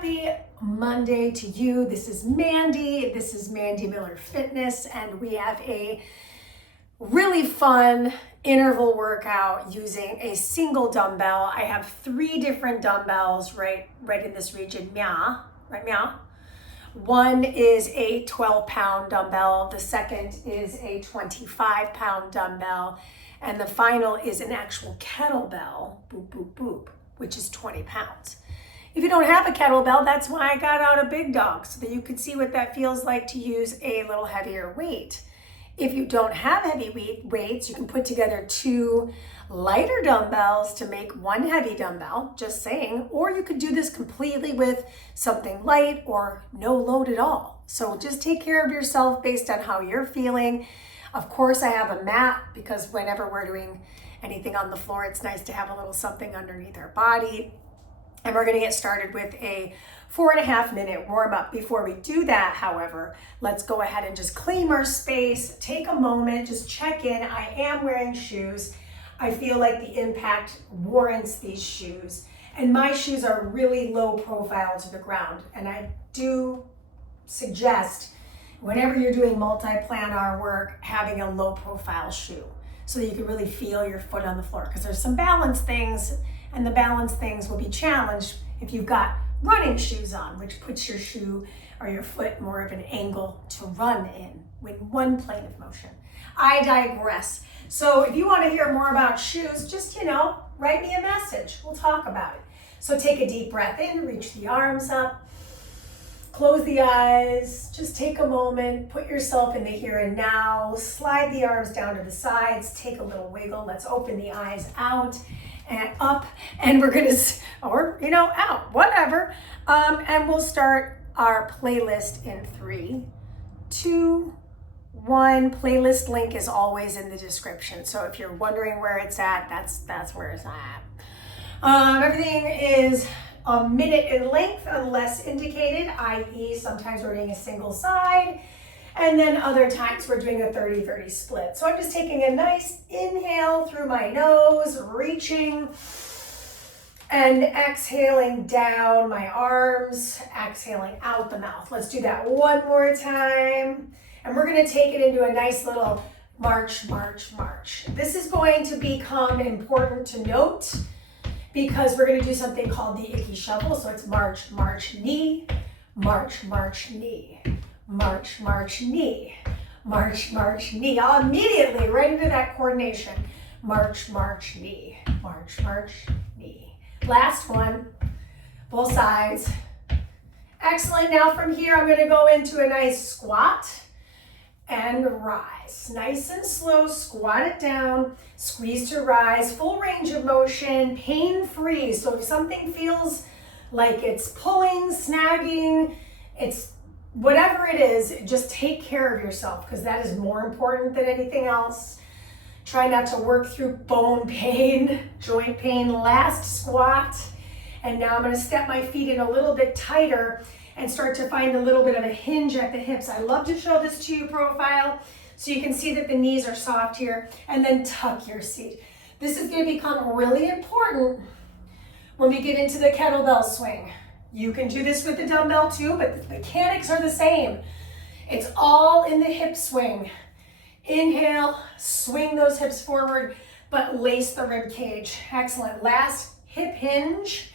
Happy Monday to you. This is Mandy. This is Mandy Miller Fitness, and we have a really fun interval workout using a single dumbbell. I have 3 different dumbbells right in this region. Meow, right, meow. One is a 12-pound dumbbell. The second is a 25-pound dumbbell. And the final is an actual kettlebell, boop, boop, boop, which is 20 pounds. If you don't have a kettlebell, that's why I got out a big dog, so that you could see what that feels like to use a little heavier weight. If you don't have heavy weights, you can put together 2 lighter dumbbells to make 1 heavy dumbbell, just saying, or you could do this completely with something light or no load at all. So just take care of yourself based on how you're feeling. Of course, I have a mat because whenever we're doing anything on the floor, it's nice to have a little something underneath our body. And we're gonna get started with a 4.5-minute warm up. Before we do that, however, let's go ahead and just claim our space, take a moment, just check in. I am wearing shoes. I feel like the impact warrants these shoes. And my shoes are really low profile to the ground. And I do suggest whenever you're doing multi-planar work, having a low profile shoe so that you can really feel your foot on the floor, because there's some balance things, and the balance things will be challenged if you've got running shoes on, which puts your shoe or your foot more of an angle to run in with one plane of motion. I digress. So if you want to hear more about shoes, just, write me a message. We'll talk about it. So take a deep breath in, reach the arms up, close the eyes, just take a moment, put yourself in the here and now, slide the arms down to the sides, take a little wiggle. Let's open the eyes out and up, and we're gonna, out, whatever. And we'll start our playlist in 3, 2, 1. Playlist link is always in the description. So if you're wondering where it's at, that's where it's at. Everything is a minute in length unless indicated, i.e. sometimes we're doing a single side, and then other times we're doing a 30-30 split. So I'm just taking a nice inhale through my nose, reaching, and exhaling down my arms, exhaling out the mouth. Let's do that one more time. And we're gonna take it into a nice little march, march, march. This is going to become important to note because we're gonna do something called the icky shuffle. So it's march, march, knee, march, march, knee, march, march, knee, march, march, knee. I'll immediately right into that coordination. March, march, knee, march, march, knee. Last one, both sides. Excellent. Now from here, I'm gonna go into a nice squat and rise. Nice and slow, squat it down, squeeze to rise, full range of motion, pain-free. So if something feels like it's pulling, snagging, it's whatever it is, just take care of yourself because that is more important than anything else. Try not to work through bone pain, joint pain. Last squat. And now I'm gonna step my feet in a little bit tighter and start to find a little bit of a hinge at the hips. I love to show this to you profile so you can see that the knees are soft here, and then tuck your seat. This is gonna become really important when we get into the kettlebell swing. You can do this with the dumbbell too, but the mechanics are the same. It's all in the hip swing. Inhale, swing those hips forward, but lace the rib cage. Excellent. Last hip hinge,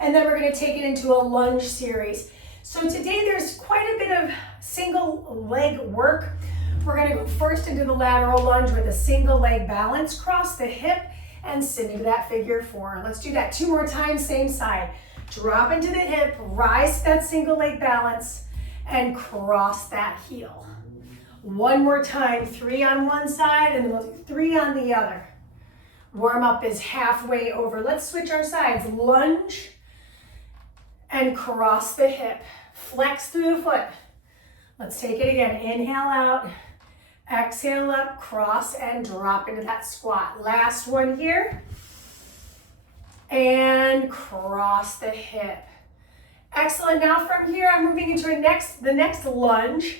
and then we're gonna take it into a lunge series. So today there's quite a bit of single leg work. We're gonna go first into the lateral lunge with a single leg balance, cross the hip and sit into that figure 4. Let's do that 2 more times, same side. Drop into the hip, rise to that single leg balance and cross that heel. 1 more time, 3 on one side and then we'll do 3 on the other. Warm up is halfway over. Let's switch our sides. Lunge and cross the hip. Flex through the foot. Let's take it again. Inhale out, exhale up, cross and drop into that squat. Last one here. And cross the hip. Excellent. Now from here, I'm moving into the next lunge.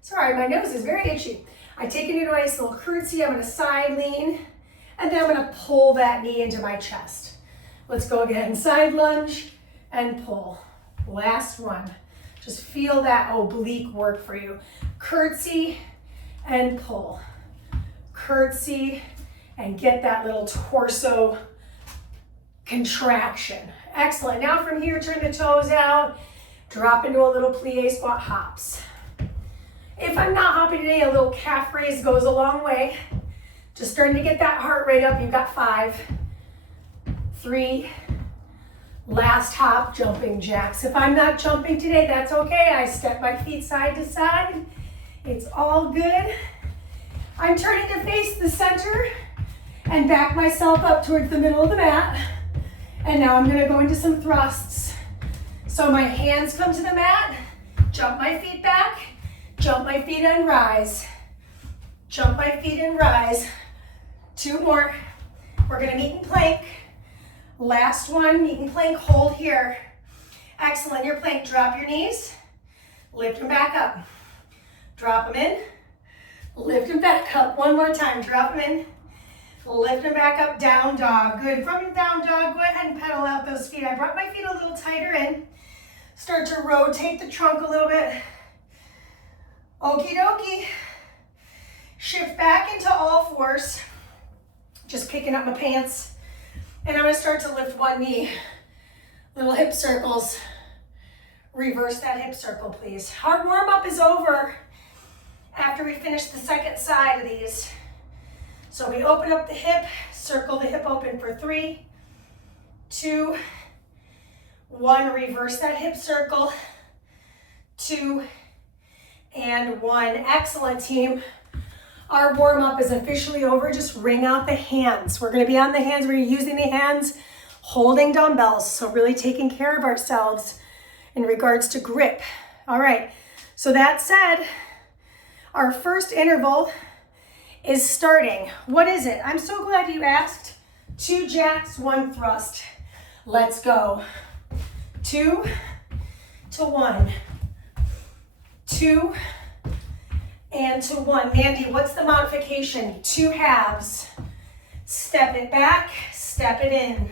Sorry, my nose is very itchy. I take it into a nice little curtsy. I'm gonna side lean, and then I'm gonna pull that knee into my chest. Let's go again. Side lunge and pull. Last one. Just feel that oblique work for you. Curtsy and pull. Curtsy and get that little torso contraction. Excellent. Now from here, turn the toes out. Drop into a little plie squat hops. If I'm not hopping today, a little calf raise goes a long way. Just starting to get that heart rate up. You've got 5, 3, last hop, jumping jacks. If I'm not jumping today, that's okay. I step my feet side to side. It's all good. I'm turning to face the center and back myself up towards the middle of the mat. And now I'm gonna go into some thrusts. So my hands come to the mat, jump my feet back, jump my feet and rise. Jump my feet and rise. 2 more. We're gonna meet in plank. Last one, meet in plank, hold here. Excellent, your plank, drop your knees, lift them back up. Drop them in, lift them back up. One more time, drop them in, lift them back up, down dog. Good, from your down dog, go ahead and pedal out those feet. I brought my feet a little tighter in. Start to rotate the trunk a little bit. Okie dokie. Shift back into all fours. Just picking up my pants. And I'm gonna start to lift one knee. Little hip circles. Reverse that hip circle, please. Our warm up is over after we finish the second side of these. So we open up the hip, circle the hip open for 3, 2, 1. Reverse that hip circle. 2, and 1. Excellent, team. Our warm-up is officially over. Just wring out the hands. We're gonna be on the hands. We're using the hands, holding dumbbells. So really taking care of ourselves in regards to grip. All right, so that said, our first interval is starting. What is it? I'm so glad you asked. 2 jacks, 1 thrust. Let's go. 2 to 1. 2 and to 1. Mandy, what's the modification? 2 halves. Step it back, step it in.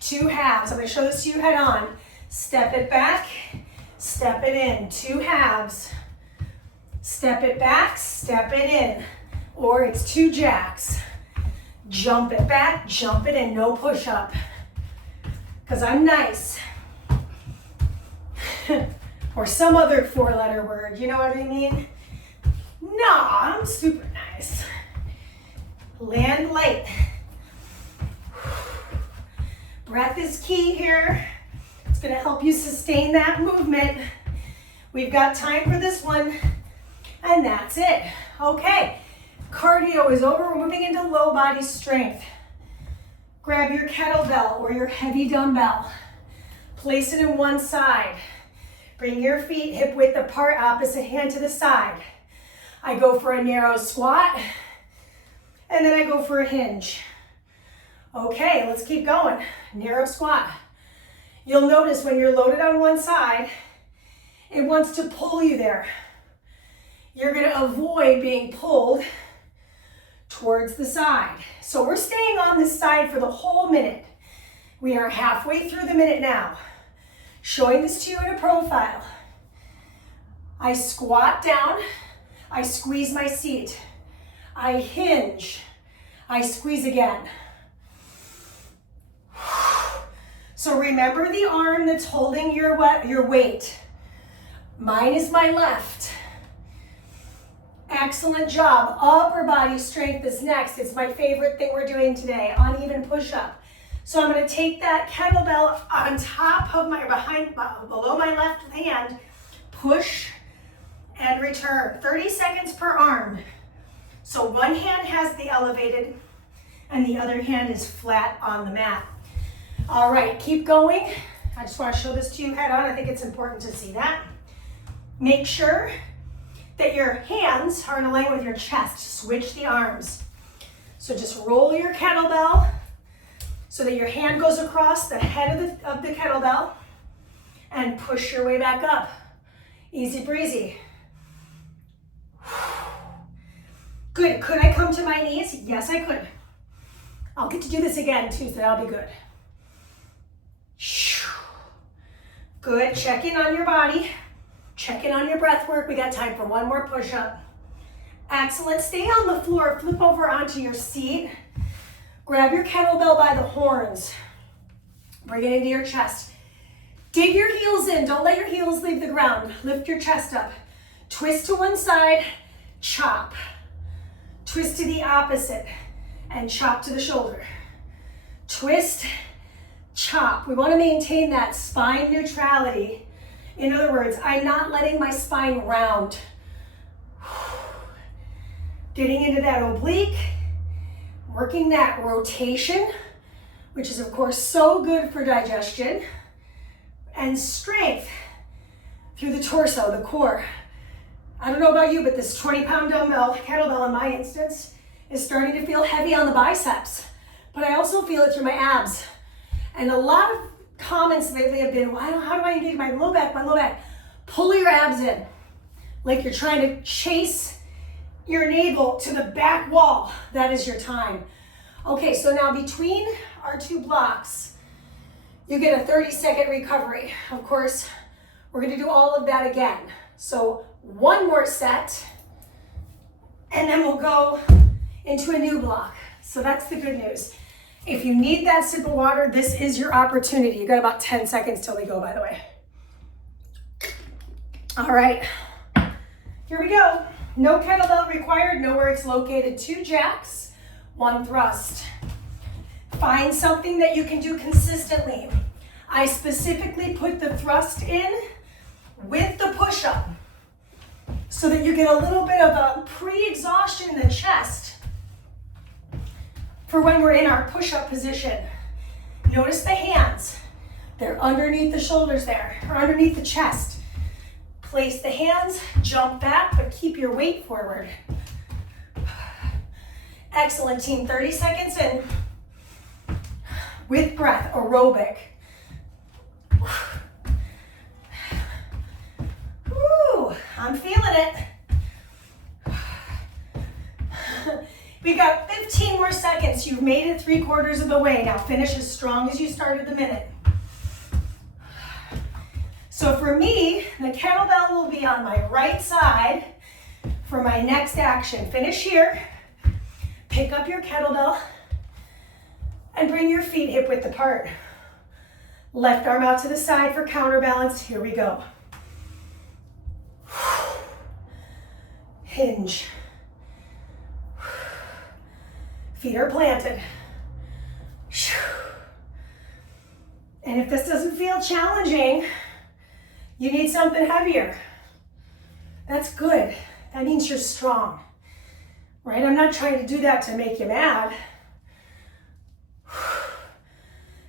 2 halves. I'm going to show this to you head on. Step it back, step it in. 2 halves. Step it back, step it in. Or it's 2 jacks. Jump it back, jump it in. No push up. Because I'm nice. Or some other 4-letter word. You know what I mean? No, I'm super nice. Land light. Breath is key here. It's gonna help you sustain that movement. We've got time for this one, and that's it. Okay, cardio is over. We're moving into low body strength. Grab your kettlebell or your heavy dumbbell. Place it in one side. Bring your feet hip width apart, opposite hand to the side. I go for a narrow squat, and then I go for a hinge. Okay, let's keep going. Narrow squat. You'll notice when you're loaded on one side, it wants to pull you there. You're gonna avoid being pulled towards the side. So we're staying on this side for the whole minute. We are halfway through the minute now. Showing this to you in a profile. I squat down. I squeeze my seat. I hinge. I squeeze again. So remember the arm that's holding your weight. Mine is my left. Excellent job. Upper body strength is next. It's my favorite thing we're doing today, uneven push-up. So I'm going to take that kettlebell on top of below my left hand, push and return. 30 seconds per arm. So one hand has the elevated and the other hand is flat on the mat. All right, keep going. I just want to show this to you head on. I think it's important to see that. Make sure that your hands are in line with your chest. Switch the arms. So just roll your kettlebell so that your hand goes across the head of the kettlebell and push your way back up. Easy breezy. Good, could I come to my knees? Yes, I could. I'll get to do this again too, so that'll be good. Good, check in on your body. Check in on your breath work. We got time for one more push-up. Excellent, stay on the floor, flip over onto your seat. Grab your kettlebell by the horns. Bring it into your chest. Dig your heels in, don't let your heels leave the ground. Lift your chest up. Twist to one side, chop. Twist to the opposite, and chop to the shoulder. Twist, chop. We want to maintain that spine neutrality. In other words, I'm not letting my spine round. Getting into that oblique, working that rotation, which is of course so good for digestion, and strength through the torso, the core. I don't know about you, but this 20-pound dumbbell, kettlebell in my instance, is starting to feel heavy on the biceps, but I also feel it through my abs. And a lot of comments lately have been, well, how do I engage my low back, Pull your abs in, like you're trying to chase your navel to the back wall. That is your time. Okay, so now between our two blocks, you get a 30-second recovery. Of course, we're gonna do all of that again. So one more set, and then we'll go into a new block. So that's the good news. If you need that sip of water, this is your opportunity. You got about 10 seconds till we go, by the way. All right, here we go. No kettlebell required, know where it's located. 2 jacks, 1 thrust. Find something that you can do consistently. I specifically put the thrust in with the push-up so that you get a little bit of a pre-exhaustion in the chest for when we're in our push-up position. Notice the hands. They're underneath the shoulders there, or underneath the chest. Place the hands, jump back, but keep your weight forward. Excellent, team. 30 seconds in. With breath, aerobic. Woo, I'm feeling it. We got 15 more seconds. You've made it 3/4 of the way. Now finish as strong as you started the minute. So for me, the kettlebell will be on my right side for my next action. Finish here, pick up your kettlebell, and bring your feet hip width apart. Left arm out to the side for counterbalance. Here we go. Hinge. Feet are planted. And if this doesn't feel challenging, you need something heavier. That's good. That means you're strong, right? I'm not trying to do that to make you mad.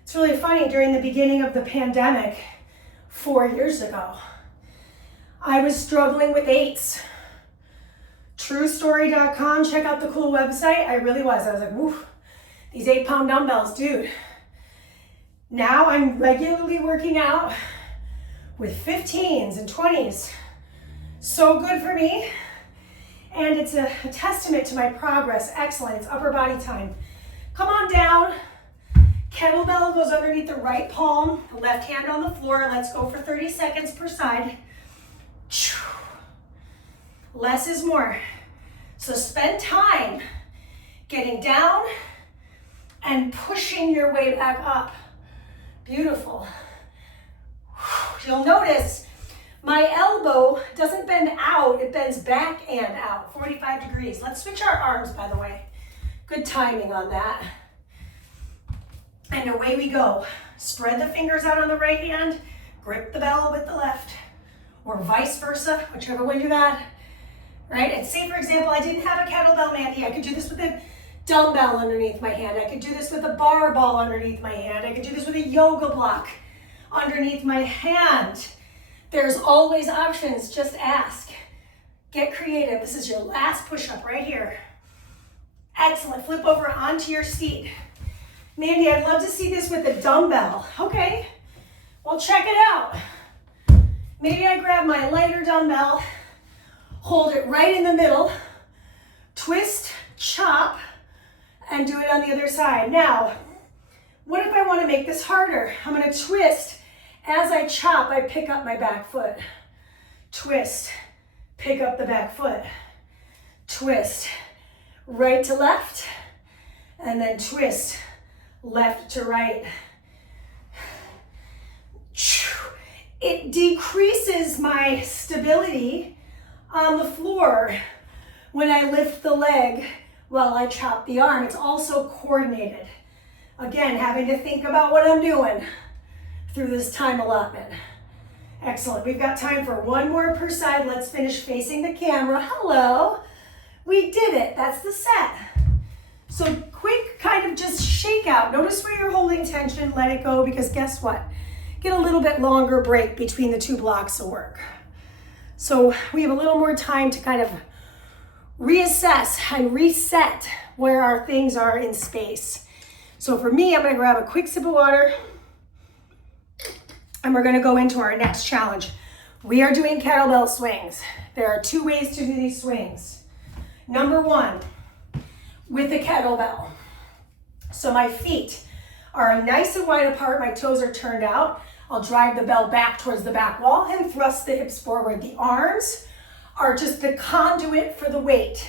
It's really funny, during the beginning of the pandemic, 4 years ago, I was struggling with 8s. Truestory.com, check out the cool website. I really was. I was like, woof, these 8-pound dumbbells, dude. Now I'm regularly working out with 15s and 20s. So good for me. And it's a testament to my progress. Excellent. It's upper body time. Come on down. Kettlebell goes underneath the right palm, the left hand on the floor. Let's go for 30 seconds per side. Less is more. So spend time getting down and pushing your way back up. Beautiful. You'll notice my elbow doesn't bend out, it bends back and out, 45 degrees. Let's switch our arms, by the way. Good timing on that. And away we go. Spread the fingers out on the right hand, grip the bell with the left, or vice versa, whichever one you got, right? And say, for example, I didn't have a kettlebell, Mandy. I could do this with a dumbbell underneath my hand. I could do this with a bar ball underneath my hand. I could do this with a yoga block underneath my hand. There's always options, just ask. Get creative. This is your last push-up right here. Excellent, flip over onto your seat. Mandy, I'd love to see this with a dumbbell. Okay, well, check it out. Maybe I grab my lighter dumbbell, hold it right in the middle, twist, chop, and do it on the other side. Now, what if I want to make this harder? I'm going to twist As I chop, I pick up my back foot. Twist, pick up the back foot. Twist, right to left, and then twist, left to right. It decreases my stability on the floor when I lift the leg while I chop the arm. It's also coordinated. Again, having to think about what I'm doing through this time allotment. Excellent. We've got time for one more per side. Let's finish facing the camera. Hello. We did it. That's the set. So quick kind of just shake out. Notice where you're holding tension. Let it go, because guess what? Get a little bit longer break between the two blocks of work. So we have a little more time to kind of reassess and reset where our things are in space. So for me, I'm going to grab a quick sip of water, and we're going to go into our next challenge. We are doing kettlebell swings. There are two ways to do these swings. Number one, with a kettlebell. So my feet are nice and wide apart, my toes are turned out. I'll drive the bell back towards the back wall and thrust the hips forward. The arms are just the conduit for the weight.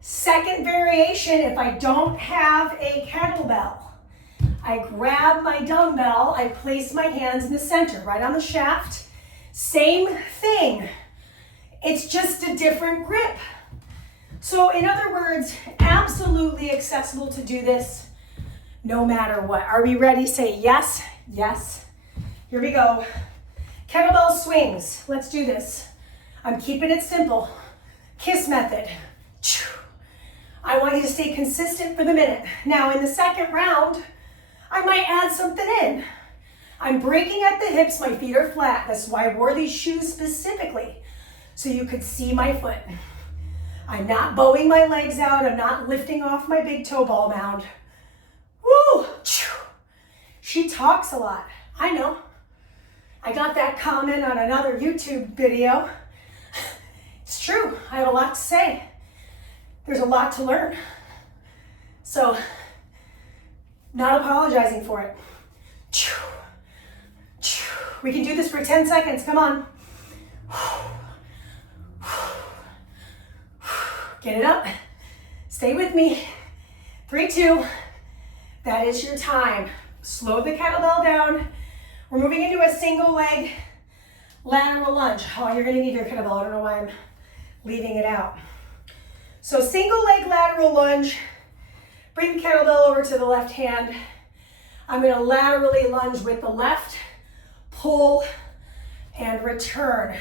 Second variation, if I don't have a kettlebell, I grab my dumbbell, I place my hands in the center, right on the shaft. Same thing. It's just a different grip. So in other words, absolutely accessible to do this no matter what. Are we ready? Say yes, yes. Here we go. Kettlebell swings. Let's do this. I'm keeping it simple. Kiss method. I want you to stay consistent for the minute. Now in the second round, I might add something in. I'm breaking at the hips, my feet are flat. That's why I wore these shoes specifically, so you could see my foot. I'm not bowing my legs out. I'm not lifting off my big toe ball mound. Woo! She talks a lot. I know. I got that comment on another YouTube video. It's true. I have a lot to say. There's a lot to learn. So, not apologizing for it. We can do this for 10 seconds. Come on. Get it up. Stay with me. 3, 2. That is your time. Slow the kettlebell down. We're moving into a single leg lateral lunge. Oh, you're gonna need your kettlebell. I don't know why I'm leaving it out. So single leg lateral lunge. Bring the kettlebell over to the left hand. I'm gonna laterally lunge with the left, pull, and return.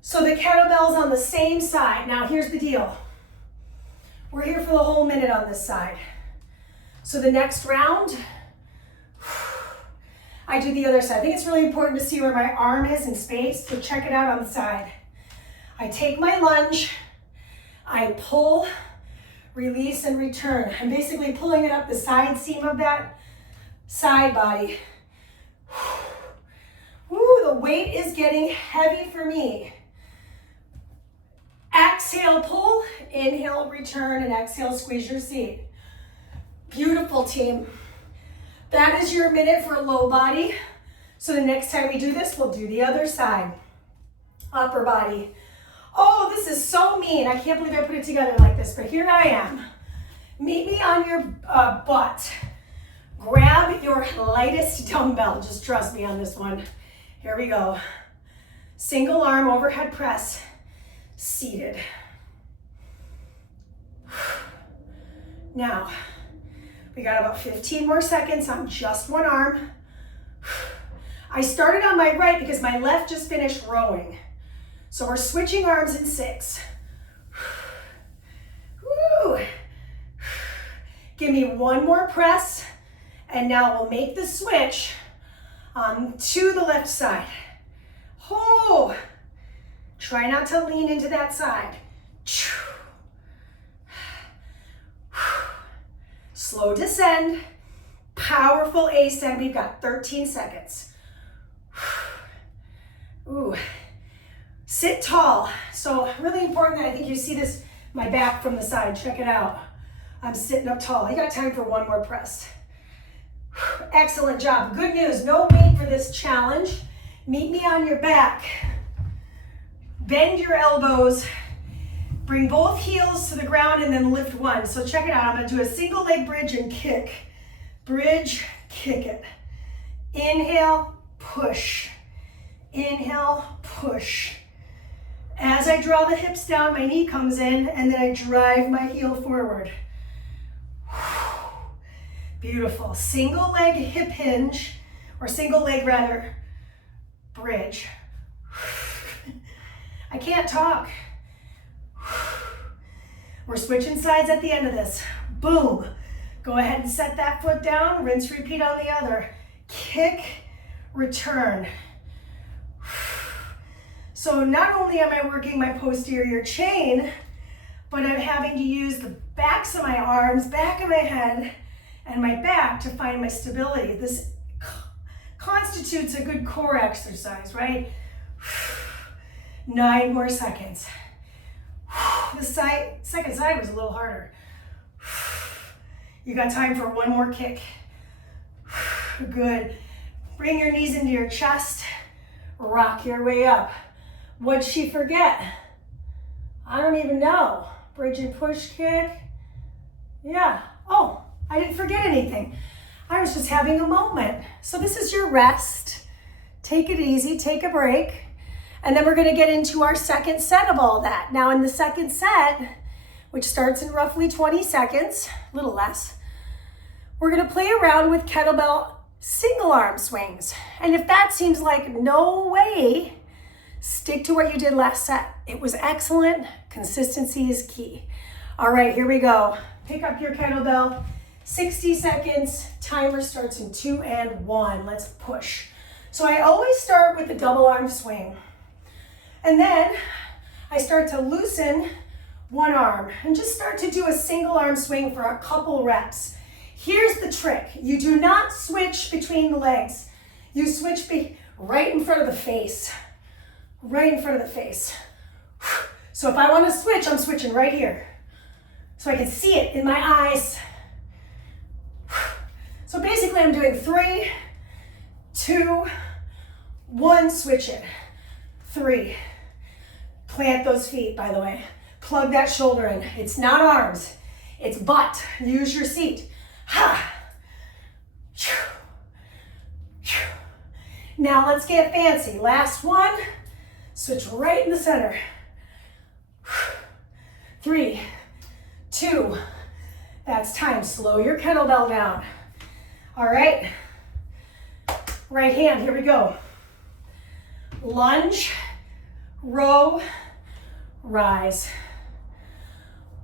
So the kettlebell's on the same side. Now here's the deal. We're here for the whole minute on this side. So the next round, I do the other side. I think it's really important to see where my arm is in space, so check it out on the side. I take my lunge, I pull, release, and return. I'm basically pulling it up the side seam of that side body. Woo, the weight is getting heavy for me. Exhale, pull, inhale, return, and exhale, squeeze your seat. Beautiful, team. That is your minute for low body. So the next time we do this, we'll do the other side. Upper body. Oh, this is so mean. I can't believe I put it together like this, but here I am. Meet me on your butt. Grab your lightest dumbbell. Just trust me on this one. Here we go. Single arm overhead press. Seated. Now, we got about 15 more seconds on just one arm. I started on my right because my left just finished rowing. So we're switching arms in 6. Woo. Give me one more press, and now we'll make the switch on to the left side. Oh, try not to lean into that side. Slow descend, powerful ascend. We've got 13 seconds. Ooh. Sit tall. So really important that I think you see this, my back from the side. Check it out. I'm sitting up tall. I got time for one more press. Excellent job. Good news, no weight for this challenge. Meet me on your back. Bend your elbows. Bring both heels to the ground and then lift one. So check it out. I'm going to do a single leg bridge and kick. Bridge, kick it. Inhale, push. Inhale, push. As I draw the hips down, my knee comes in, and then I drive my heel forward. Beautiful. Single leg hip hinge, or single leg rather, bridge. I can't talk. We're switching sides at the end of this. Boom. Go ahead and set that foot down. Rinse, repeat on the other. Kick, return. So not only am I working my posterior chain, but I'm having to use the backs of my arms, back of my head, and my back to find my stability. This constitutes a good core exercise, right? 9 more seconds. The second side was a little harder. You got time for one more kick. Good. Bring your knees into your chest. Rock your way up. What'd she forget? I don't even know. Bridge and push kick. Yeah. Oh, I didn't forget anything. I was just having a moment. So this is your rest. Take it easy, take a break. And then we're gonna get into our second set of all that. Now in the second set, which starts in roughly 20 seconds, a little less, we're gonna play around with kettlebell single arm swings. And if that seems like no way, stick to what you did last set. It was excellent. Consistency is key. All right, here we go. Pick up your kettlebell. 60 seconds. Timer starts in 2 and 1. Let's push. So I always start with the double arm swing. And then I start to loosen one arm and just start to do a single arm swing for a couple reps. Here's the trick. You do not switch between the legs. You switch right in front of the face. Right in front of the face. So if I want to switch, I'm switching right here. So I can see it in my eyes. So basically I'm doing 3, 2, 1, switch it. 3. Plant those feet, by the way. Plug that shoulder in. It's not arms, it's butt. Use your seat. Ha. Now let's get fancy. Last one. Switch right in the center. 3, 2. That's time. Slow your kettlebell down. All right. Right hand, here we go. Lunge, row, rise.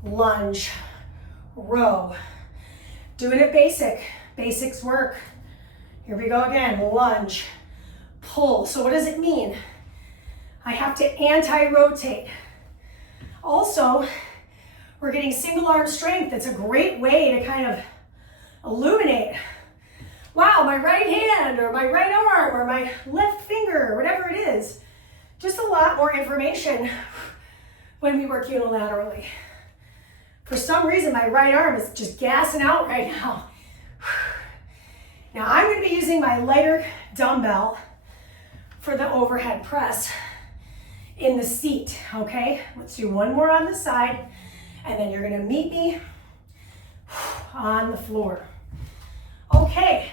Lunge, row. Doing it basic. Basics work. Here we go again. Lunge, pull. So what does it mean? I have to anti-rotate. Also, we're getting single arm strength. It's a great way to kind of illuminate. Wow, my right hand or my right arm or my left finger, whatever it is. Just a lot more information when we work unilaterally. For some reason, my right arm is just gassing out right now. Now I'm going to be using my lighter dumbbell for the overhead press in the seat, okay? Let's do one more on the side, and then you're going to meet me on the floor. Okay,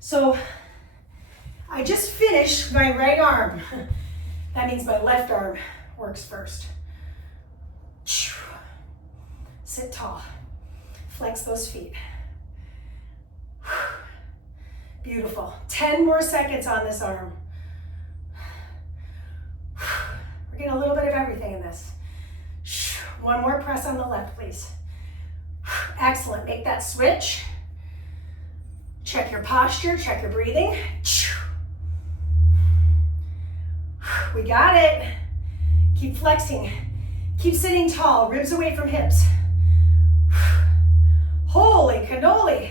so I just finished my right arm. That means my left arm works first. Sit tall. Flex those feet. Beautiful. 10 more seconds on this arm. We're getting a little bit of everything in this. One more press on the left, please. Excellent. Make that switch. Check your posture, check your breathing. We got it. Keep flexing. Keep sitting tall, ribs away from hips. Holy cannoli.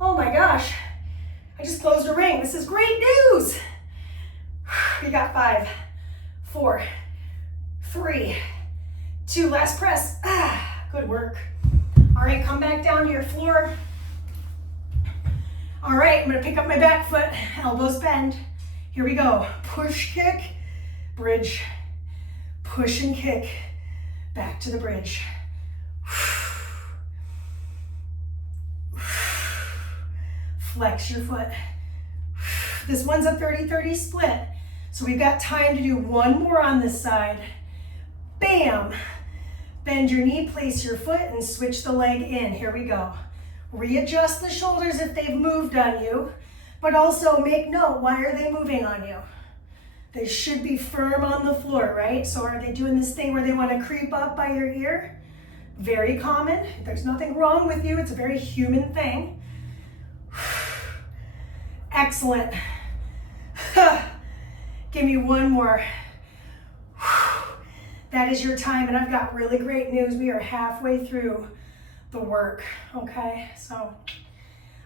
Oh my gosh. I just closed a ring. This is great news. We got 5, 4, 3, 2, last press. Good work. All right, come back down to your floor. All right, I'm gonna pick up my back foot, elbows bend. Here we go. Push, kick, bridge. Push and kick, back to the bridge. Flex your foot. This one's a 30-30 split. So we've got time to do one more on this side. Bam. Bend your knee, place your foot, and switch the leg in. Here we go. Readjust the shoulders if they've moved on you, but also make note, why are they moving on you? They should be firm on the floor, right? So are they doing this thing where they want to creep up by your ear? Very common. There's nothing wrong with you. It's a very human thing. Excellent. Give me one more. That is your time, and I've got really great news. We are halfway through the work, okay? So,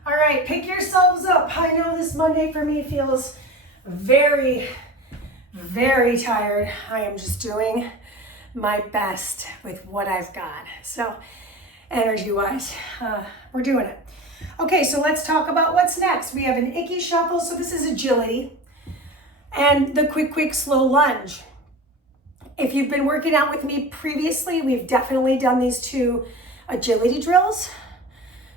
all right, pick yourselves up. I know this Monday for me feels very, very tired. I am just doing my best with what I've got. So, energy-wise, we're doing it. Okay, so let's talk about what's next. We have an icky shuffle, so this is agility, and the quick, slow lunge. If you've been working out with me previously, we've definitely done these two agility drills.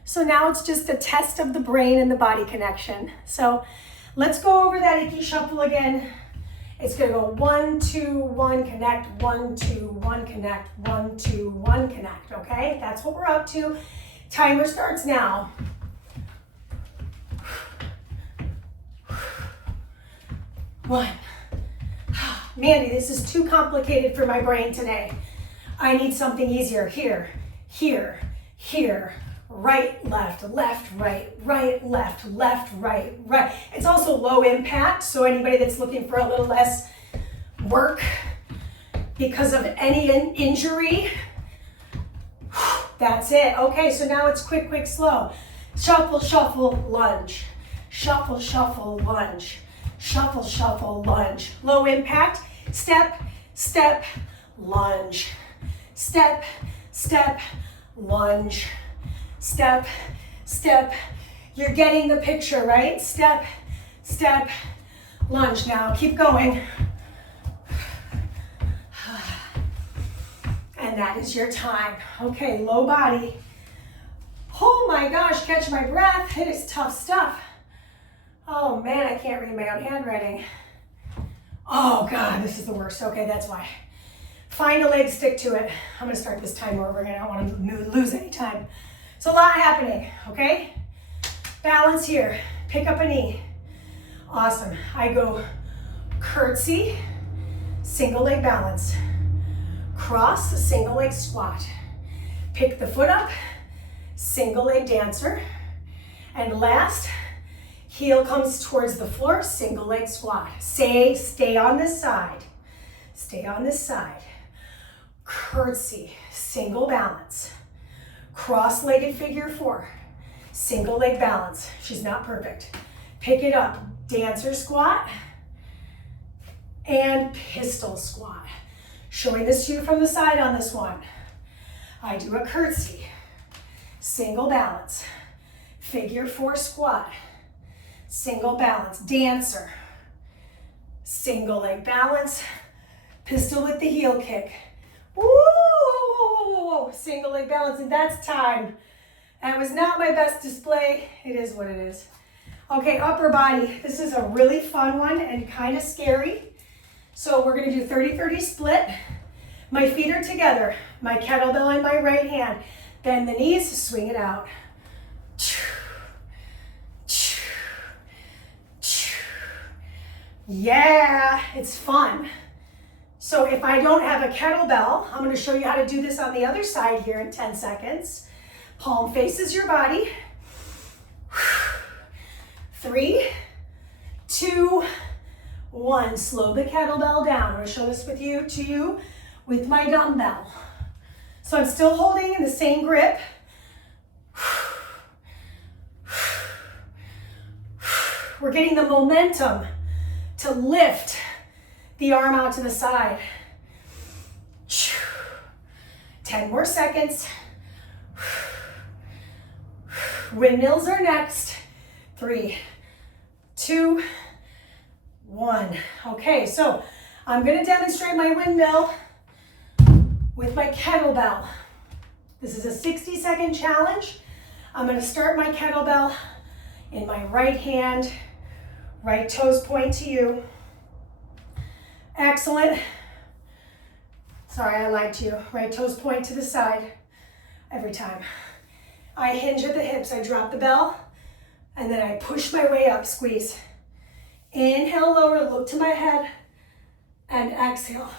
So now it's just a test of the brain and the body connection. So let's go over that icky shuffle again. It's gonna go 1, 2, 1, connect, 1, 2, 1, connect, 1, 2, 1, connect, okay? That's what we're up to. Timer starts now. One. Mandy, this is too complicated for my brain today. I need something easier. Here, here, here, right, left, right, left, right. It's also low impact, so anybody that's looking for a little less work because of any injury, that's it. Okay, so now it's quick, slow. Shuffle, shuffle, lunge. Shuffle, shuffle, lunge. Shuffle, shuffle, lunge. Low impact, step, step, lunge. Step, step, lunge. Step, step. You're getting the picture, right? Step, step, lunge. Now keep going. And that is your time. Okay, low body. Oh my gosh, catch my breath. It is tough stuff. Oh man, I can't read my own handwriting. Oh God, this is the worst. Okay, that's why. Find a leg, stick to it. I'm gonna start this timer over again. I don't wanna lose any time. It's a lot happening, okay? Balance here, pick up a knee. Awesome, I go curtsy, single leg balance. Cross, single leg squat. Pick the foot up, single leg dancer. And last, heel comes towards the floor, single leg squat. Stay on this side. Stay on this side. Curtsy, single balance. Cross-legged figure 4. Single leg balance. She's not perfect. Pick it up. Dancer squat and pistol squat. Showing this to you from the side on this one. I do a curtsy. Single balance. Figure 4 squat. Single balance, dancer, single leg balance, pistol with the heel kick. Woo! Single leg balance, and that's time. That was not my best display. It is what it is. Okay, upper body. This is a really fun one and kind of scary. So we're gonna do 30-30 split. My feet are together. My kettlebell in my right hand. Bend the knees, swing it out. Yeah, it's fun. So if I don't have a kettlebell, I'm gonna show you how to do this on the other side here in 10 seconds. Palm faces your body. 3, 2, 1. Slow the kettlebell down. I'm gonna show this to you with my dumbbell. So I'm still holding in the same grip. We're getting the momentum to lift the arm out to the side. 10 more seconds. Windmills are next. 3, 2, 1. Okay, so I'm going to demonstrate my windmill with my kettlebell. This is a 60-second challenge. I'm going to start my kettlebell in my right hand, right toes point to you. Excellent. Sorry, I lied to you. Right toes point to the side every time. I hinge at the hips, I drop the bell, and then I push my way up, squeeze. Inhale, lower, look to my head, and exhale.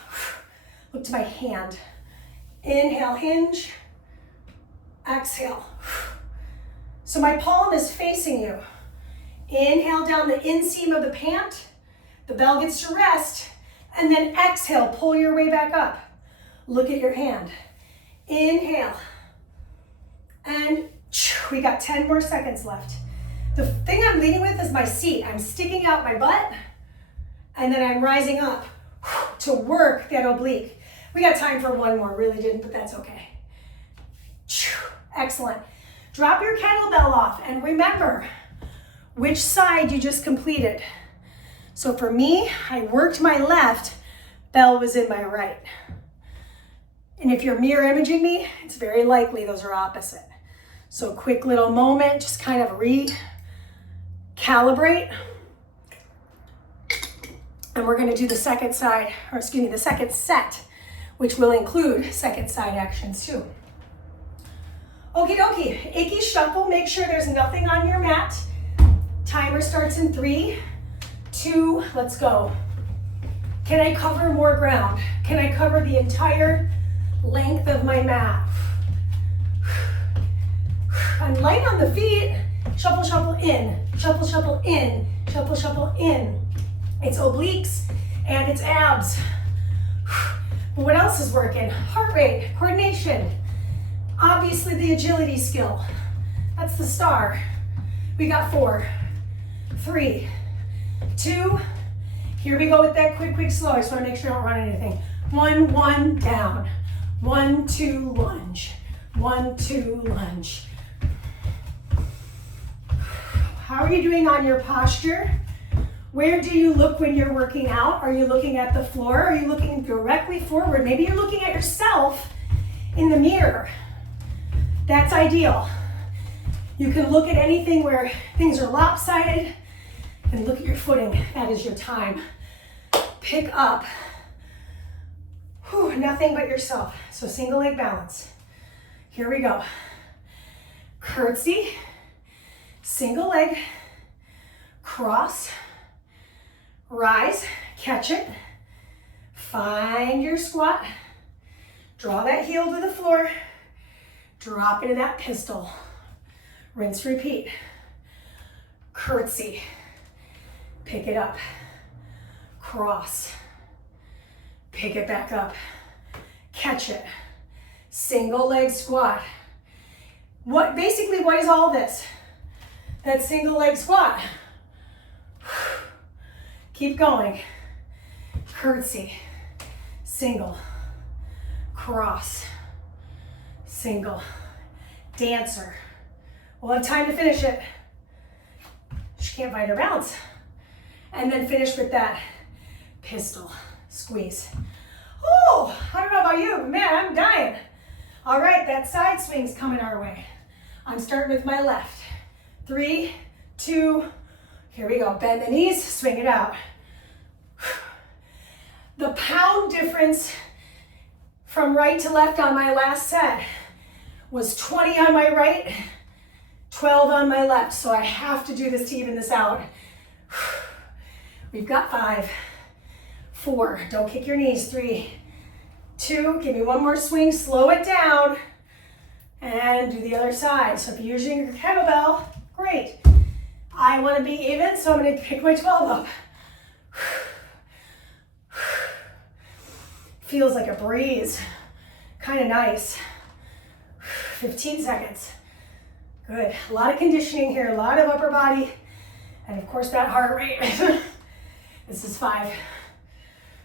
Look to my hand. Inhale, hinge, exhale. So my palm is facing you. Inhale down the inseam of the pant, the bell gets to rest, and then exhale, pull your way back up. Look at your hand. Inhale, and we got 10 more seconds left. The thing I'm leading with is my seat. I'm sticking out my butt, and then I'm rising up to work that oblique. We got time for one more, really didn't, but that's okay. Excellent. Drop your kettlebell off, and remember which side you just completed. So for me, I worked my left, bell was in my right. And if you're mirror imaging me, it's very likely those are opposite. So quick little moment, just kind of recalibrate. And we're gonna do the second side, or excuse me, the second set, which will include second side actions too. Okie dokie, icky shuffle, make sure there's nothing on your mat. Timer starts in 3, 2, let's go. Can I cover more ground? Can I cover the entire length of my mat? I'm light on the feet. Shuffle, shuffle in, shuffle, shuffle in, shuffle, shuffle in. It's obliques and it's abs. But what else is working? Heart rate, coordination. Obviously the agility skill. That's the star. We got 4, 3, 2. Here we go with that quick, slow. I just want to make sure I don't run anything. 1, 1, down. 1, 2, lunge. 1, 2, lunge. How are you doing on your posture? Where do you look when you're working out? Are you looking at the floor? Are you looking directly forward? Maybe you're looking at yourself in the mirror. That's ideal. You can look at anything where things are lopsided and look at your footing. That is your time. Pick up. Whew, nothing but yourself. So single leg balance. Here we go. Curtsy, single leg, cross, rise, catch it, find your squat, draw that heel to the floor, drop into that pistol, rinse, repeat, curtsy, pick it up, cross, pick it back up, catch it, single leg squat. What is all this? That single leg squat. Keep going. Curtsy, single, cross, single, dancer. We'll have time to finish it. She can't find her balance. And then finish with that pistol, squeeze. Oh, I don't know about you, but man, I'm dying. All right, that side swing's coming our way. I'm starting with my left. 3, 2, here we go. Bend the knees, swing it out. The pound difference from right to left on my last set was 20 on my right, 12 on my left. So I have to do this to even this out. We've got 5, 4, don't kick your knees. 3, 2, give me one more swing, slow it down, and do the other side. So if you're using your kettlebell, great. I want to be even, so I'm going to pick my 12 up. Feels like a breeze. Kind of nice. 15 seconds. Good. A lot of conditioning here, a lot of upper body, and of course that heart rate. This is 5,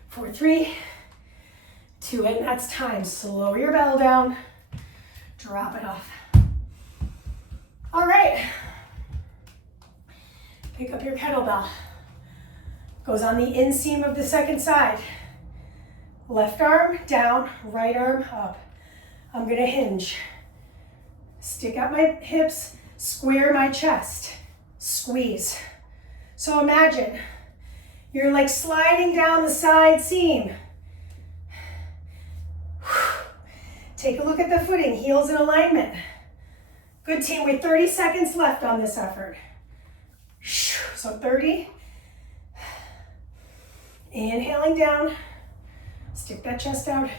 4, 3, 2, and that's time. Slow your bell down. Drop it off. All right. Pick up your kettlebell. Goes on the inseam of the second side. Left arm down, right arm up. I'm gonna hinge. Stick out my hips, square my chest, squeeze. So imagine you're like sliding down the side seam. Take a look at the footing, heels in alignment. Good team, we have 30 seconds left on this effort. So 30. Inhaling down, stick that chest out.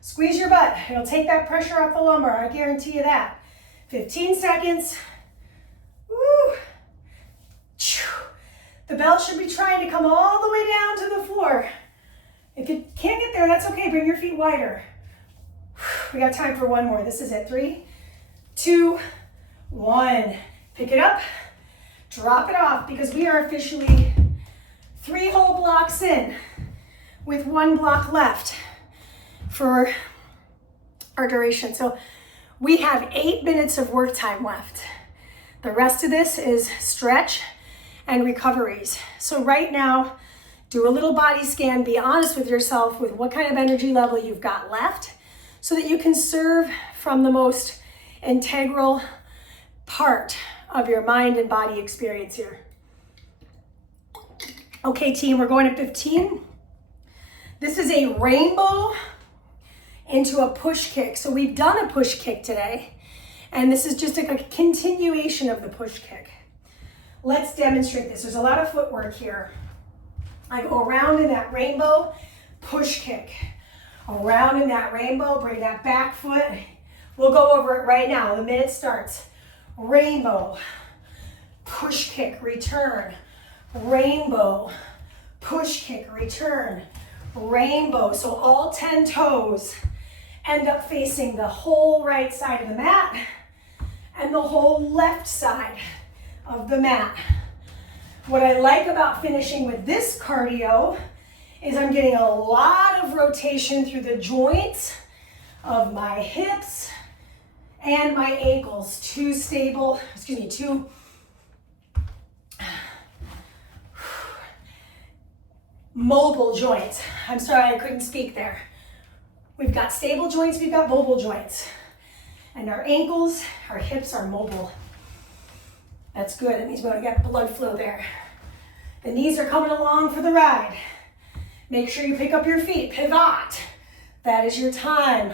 Squeeze your butt. It'll take that pressure off the lumbar, I guarantee you that. 15 seconds. Woo. The belt should be trying to come all the way down to the floor. If you can't get there, that's okay. Bring your feet wider. We got time for one more. This is it. 3, 2, 1. Pick it up. Drop it off because we are officially 3 whole blocks in with 1 block left for our duration. So we have 8 minutes of work time left. The rest of this is stretch and recoveries. So right now, do a little body scan. Be honest with yourself with what kind of energy level you've got left so that you can serve from the most integral part of your mind and body experience here. Okay, team, we're going to 15. This is a rainbow into a push kick. So we've done a push kick today, and this is just a continuation of the push kick. Let's demonstrate this. There's a lot of footwork here. I go around in that rainbow, push kick. Around in that rainbow, bring that back foot. We'll go over it right now. The minute starts. Rainbow, push kick, return. Rainbow, push kick, return. Rainbow. So all 10 toes end up facing the whole right side of the mat and the whole left side of the mat. What I like about finishing with this cardio is I'm getting a lot of rotation through the joints of my hips and my ankles. Two mobile joints. I'm sorry, I couldn't speak there. We've got stable joints, we've got mobile joints. And our ankles, our hips are mobile. That's good, that means we're gonna get blood flow there. The knees are coming along for the ride. Make sure you pick up your feet, pivot. That is your time.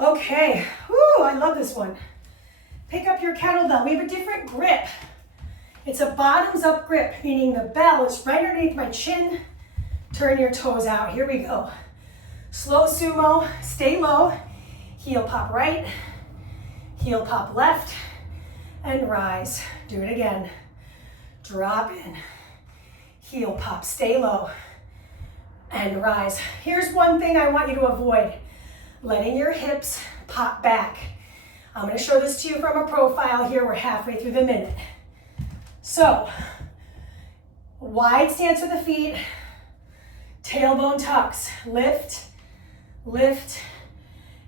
Okay, whoo, I love this one. Pick up your kettlebell. We have a different grip. It's a bottoms up grip, meaning the bell is right underneath my chin. Turn your toes out, here we go. Slow sumo, stay low. Heel pop right, heel pop left, and rise. Do it again. Drop in, heel pop, stay low, and rise. Here's one thing I want you to avoid, letting your hips pop back. I'm gonna show this to you from a profile here. We're halfway through the minute. So, wide stance with the feet, tailbone tucks, lift, lift,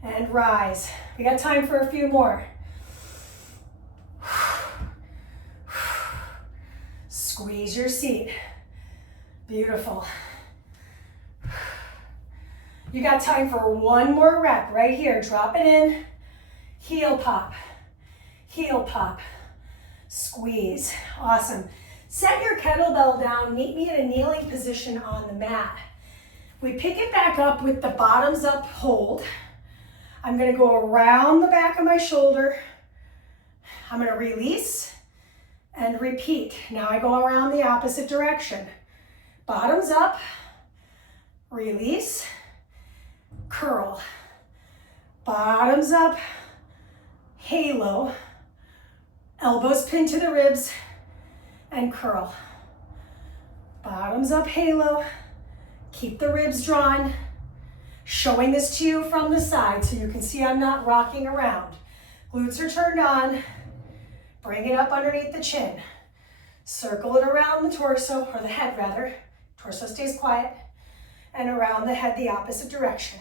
and rise. We got time for a few more. Squeeze your seat. Beautiful. You got time for one more rep right here. Drop it in, heel pop, squeeze. Awesome. Set your kettlebell down. Meet me in a kneeling position on the mat. We pick it back up with the bottoms up hold. I'm gonna go around the back of my shoulder. I'm gonna release and repeat. Now I go around the opposite direction. Bottoms up, release, curl. Bottoms up, halo. Elbows pinned to the ribs and curl. Bottoms up, halo. Keep the ribs drawn. Showing this to you from the side so you can see I'm not rocking around. Glutes are turned on. Bring it up underneath the chin. Circle it around the torso, or the head rather. Torso stays quiet. And around the head the opposite direction.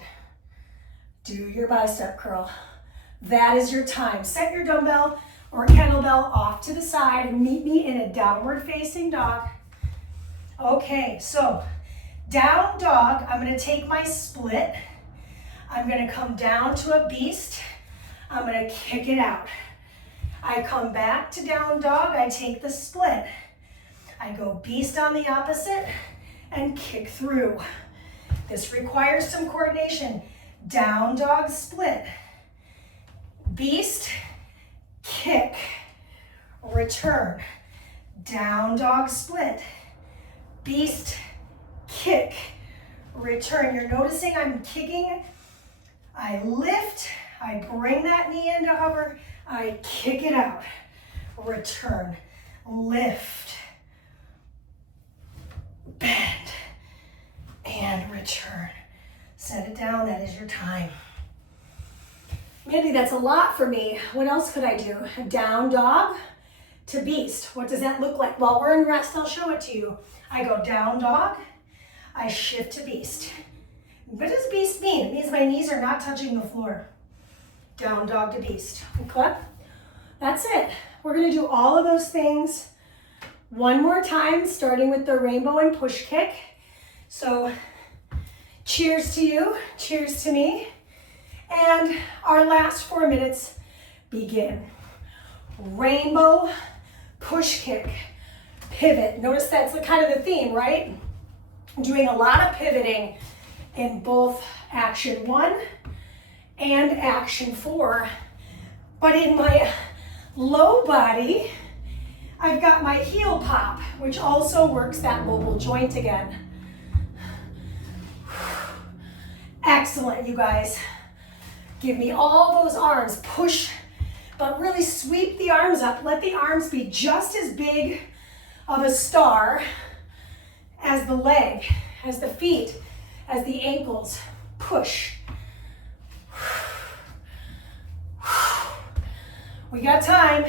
Do your bicep curl. That is your time. Set your dumbbell or kettlebell off to the side and meet me in a downward facing dog. Okay, so down dog, I'm gonna take my split. I'm gonna come down to a beast. I'm gonna kick it out. I come back to down dog, I take the split. I go beast on the opposite and kick through. This requires some coordination. Down dog split. Beast, kick, return. Down dog split. Beast, kick, return. You're noticing I'm kicking. I lift, I bring that knee into hover, I kick it out. Return, lift, bend, and return. Set it down, that is your time. Mandy, that's a lot for me. What else could I do? Down dog to beast. What does that look like? While we're in rest, I'll show it to you. I go down dog, I shift to beast. What does beast mean? It means my knees are not touching the floor. Down dog to beast. Okay? That's it. We're gonna do all of those things one more time, starting with the rainbow and push kick. So cheers to you, cheers to me. And our last 4 minutes begin. Rainbow, push kick, pivot. Notice that's kind of the theme, right? I'm doing a lot of pivoting in both action 1 and action 4. But in my low body, I've got my heel pop, which also works that mobile joint again. Excellent, you guys. Give me all those arms. Push, but really sweep the arms up. Let the arms be just as big of a star as the leg, as the feet, as the ankles. Push. We got time.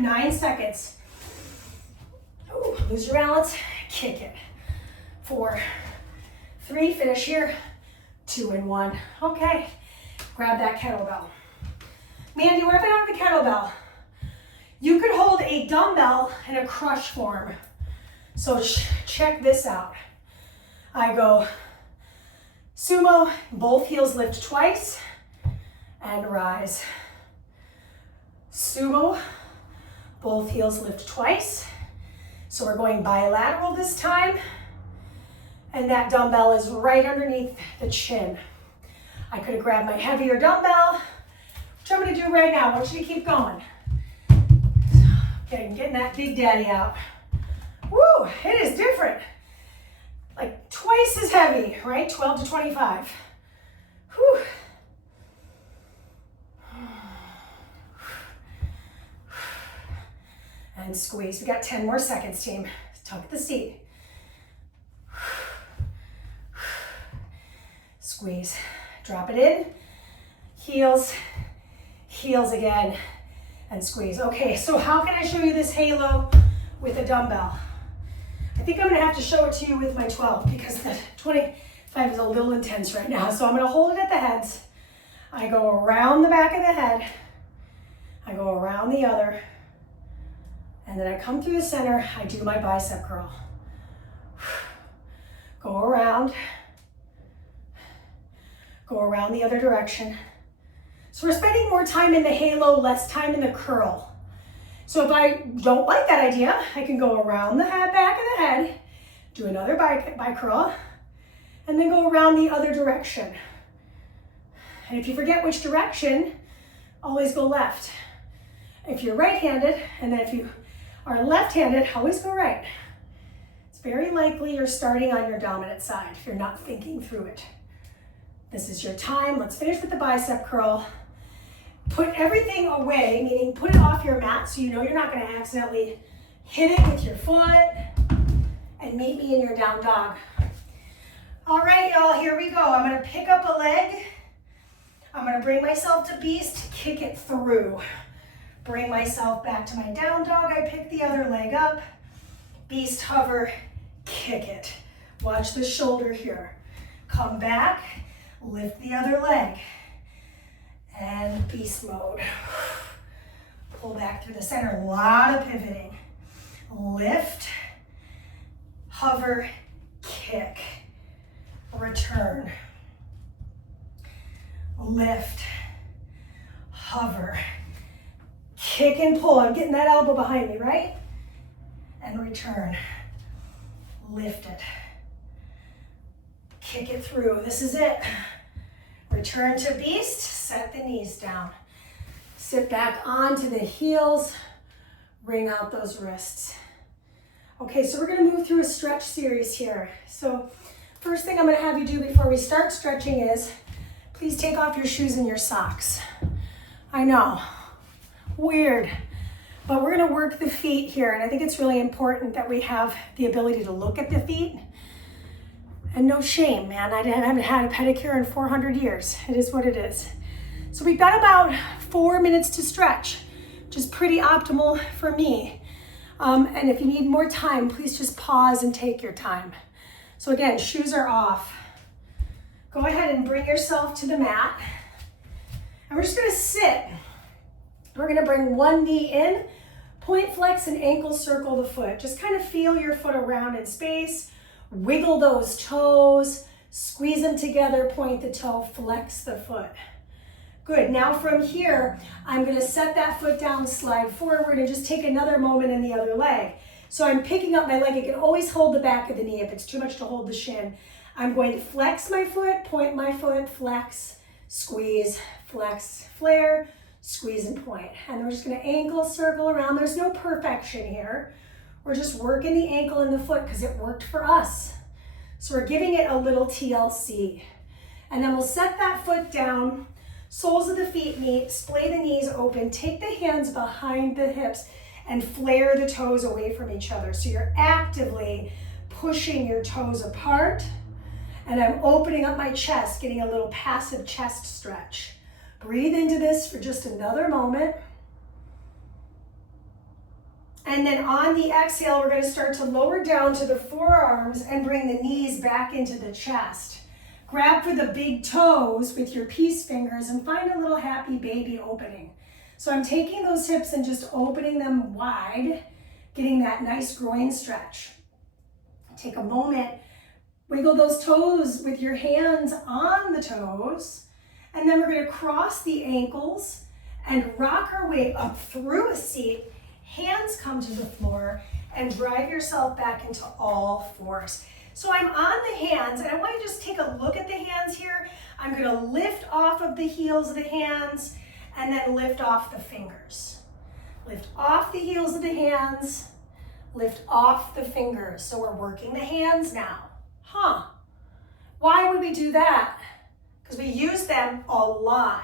9 seconds. Ooh, lose your balance, kick it. 4, 3, finish here. 2 and 1. Okay, grab that kettlebell. Mandy, what if I don't have a kettlebell? You could hold a dumbbell in a crush form. So check this out. I go sumo, both heels lift twice, and rise. Sumo, both heels lift twice. So we're going bilateral this time. And that dumbbell is right underneath the chin. I could have grabbed my heavier dumbbell, which I'm gonna do right now. I want you to keep going. Okay, getting that big daddy out. Woo, it is different. Like twice as heavy, right? 12 to 25. Whew. And squeeze. We got 10 more seconds, team. Tuck the seat. Squeeze. Drop it in. Heels. Heels again. And squeeze. Okay, so how can I show you this halo with a dumbbell? I think I'm gonna have to show it to you with my 12 because the 25 is a little intense right now. So I'm gonna hold it at the heads. I go around the back of the head. I go around the other. And then I come through the center. I do my bicep curl. Go around. Go around the other direction. So we're spending more time in the halo, less time in the curl. So if I don't like that idea, I can go around the head, back of the head, do another bi curl, and then go around the other direction. And if you forget which direction, always go left. If you're right-handed, and then if you are left-handed, always go right. It's very likely you're starting on your dominant side if you're not thinking through it. This is your time. Let's finish with the bicep curl. Put everything away, meaning put it off your mat so you know you're not going to accidentally hit it with your foot, and meet me in your down dog. All right, y'all, here we go. I'm going to pick up a leg. I'm going to bring myself to beast, kick it through. Bring myself back to my down dog. I pick the other leg up. Beast hover, kick it. Watch the shoulder here. Come back, lift the other leg. And beast mode. Pull back through the center, a lot of pivoting. Lift, hover, kick, return. Lift, hover, kick and pull. I'm getting that elbow behind me, right? And return. Lift it. Kick it through. This is it. Return to beast. Set the knees down. Sit back onto the heels. Bring out those wrists. Okay, so we're going to move through a stretch series here. So first thing I'm going to have you do before we start stretching is please take off your shoes and your socks. I know, weird, but we're going to work the feet here, and I think it's really important that we have the ability to look at the feet. And no shame, man, I haven't had a pedicure in 400 years. It is what it is. So we've got about 4 minutes to stretch, which is pretty optimal for me. And if you need more time, please just pause and take your time. So again, shoes are off. Go ahead and bring yourself to the mat. And we're just gonna sit. We're gonna bring one knee in, point flex and ankle circle the foot. Just kind of feel your foot around in space. Wiggle those toes, squeeze them together, point the toe, flex the foot. Good, now from here, I'm gonna set that foot down, slide forward, and just take another moment in the other leg. So I'm picking up my leg. I can always hold the back of the knee if it's too much to hold the shin. I'm going to flex my foot, point my foot, flex, squeeze, flex, flare, squeeze and point. And then we're just gonna ankle circle around. There's no perfection here. We're just working the ankle and the foot because it worked for us. So we're giving it a little TLC. And then we'll set that foot down, soles of the feet meet, splay the knees open, take the hands behind the hips and flare the toes away from each other. So you're actively pushing your toes apart, and I'm opening up my chest, getting a little passive chest stretch. Breathe into this for just another moment. And then on the exhale, we're gonna start to lower down to the forearms and bring the knees back into the chest. Grab for the big toes with your peace fingers and find a little happy baby opening. So I'm taking those hips and just opening them wide, getting that nice groin stretch. Take a moment, wiggle those toes with your hands on the toes, and then we're gonna cross the ankles and rock our way up through a seat. Hands come to the floor and drive yourself back into all fours. So I'm on the hands, and I want you to just take a look at the hands here. I'm gonna lift off of the heels of the hands and then lift off the fingers. Lift off the heels of the hands, lift off the fingers. So we're working the hands now. Why would we do that? Because we use them a lot.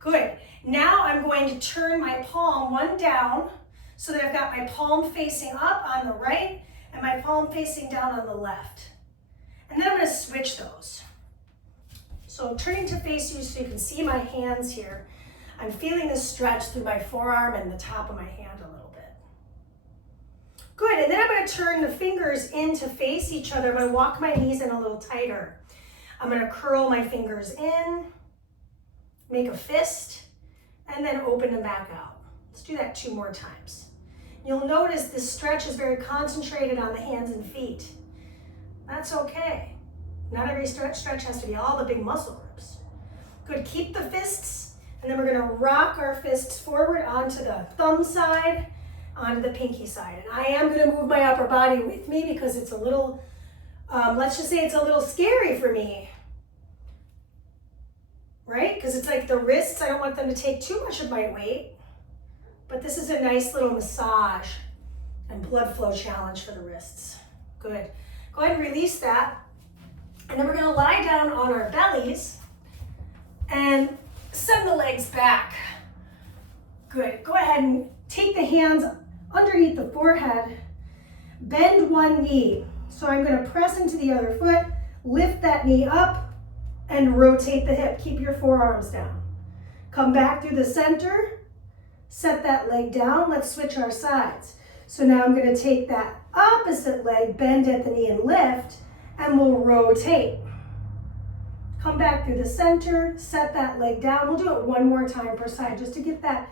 Good. Now I'm going to turn my palm one down so that I've got my palm facing up on the right and my palm facing down on the left. And then I'm going to switch those. So I'm turning to face you so you can see my hands here. I'm feeling the stretch through my forearm and the top of my hand a little bit. Good, and then I'm going to turn the fingers in to face each other. I'm going to walk my knees in a little tighter. I'm going to curl my fingers in, make a fist, and then open them back out. Let's do that 2 more times. You'll notice this stretch is very concentrated on the hands and feet. That's okay. Not every stretch has to be all the big muscle groups. Good, keep the fists, and then we're gonna rock our fists forward onto the thumb side, onto the pinky side. And I am gonna move my upper body with me because it's a little, let's just say it's a little scary for me, right? Because it's like the wrists, I don't want them to take too much of my weight, but this is a nice little massage and blood flow challenge for the wrists. Good. Go ahead and release that. And then we're gonna lie down on our bellies and send the legs back. Good. Go ahead and take the hands underneath the forehead. Bend one knee. So I'm gonna press into the other foot, lift that knee up, and rotate the hip. Keep your forearms down. Come back through the center, set that leg down. Let's switch our sides. So now I'm gonna take that opposite leg, bend at the knee and lift, and we'll rotate. Come back through the center, set that leg down. We'll do it 1 more time per side just to get that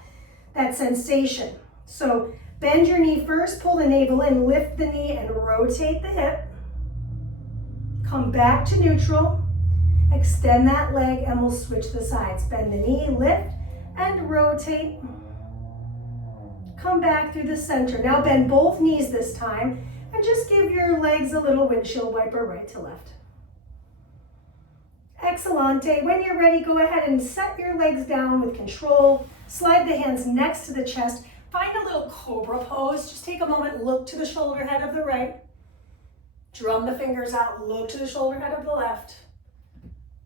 that sensation. So bend your knee first, pull the navel in, lift the knee and rotate the hip. Come back to neutral, extend that leg and we'll switch the sides. Bend the knee, lift and rotate. Come back through the center. Now bend both knees this time and just give your legs a little windshield wiper right to left. Excellente. When you're ready, go ahead and set your legs down with control. Slide the hands next to the chest. Find a little cobra pose. Just take a moment, look to the shoulder head of the right. Drum the fingers out, look to the shoulder head of the left.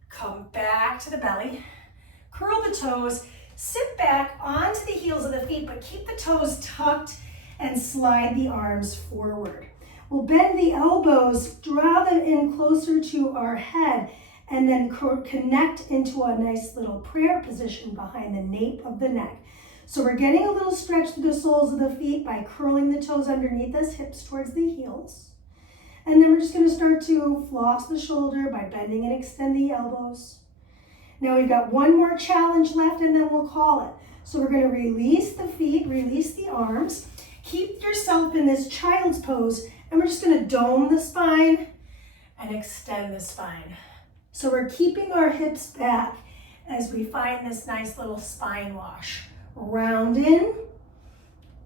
Come back to the belly. Curl the toes. Sit back onto the heels of the feet, but keep the toes tucked and slide the arms forward. We'll bend the elbows, draw them in closer to our head, and then connect into a nice little prayer position behind the nape of the neck. So we're getting a little stretch through the soles of the feet by curling the toes underneath us, hips towards the heels. And then we're just going to start to floss the shoulder by bending and extend the elbows. Now we've got one more challenge left and then we'll call it. So we're going to release the feet, release the arms. Keep yourself in this child's pose and we're just going to dome the spine and extend the spine. So we're keeping our hips back as we find this nice little spine wash. Round in,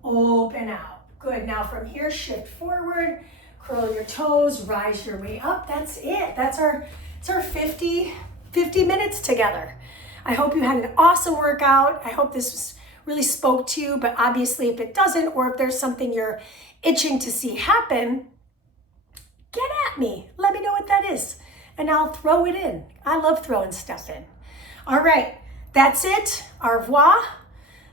open out. Good, now from here, shift forward, curl your toes, rise your way up. That's it, it's our 50 minutes together. I hope you had an awesome workout. I hope this really spoke to you, but obviously if it doesn't, or if there's something you're itching to see happen, get at me. Let me know what that is, and I'll throw it in. I love throwing stuff in. All right, that's it. Au revoir.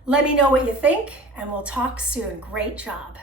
Let me know what you think, and we'll talk soon. Great job.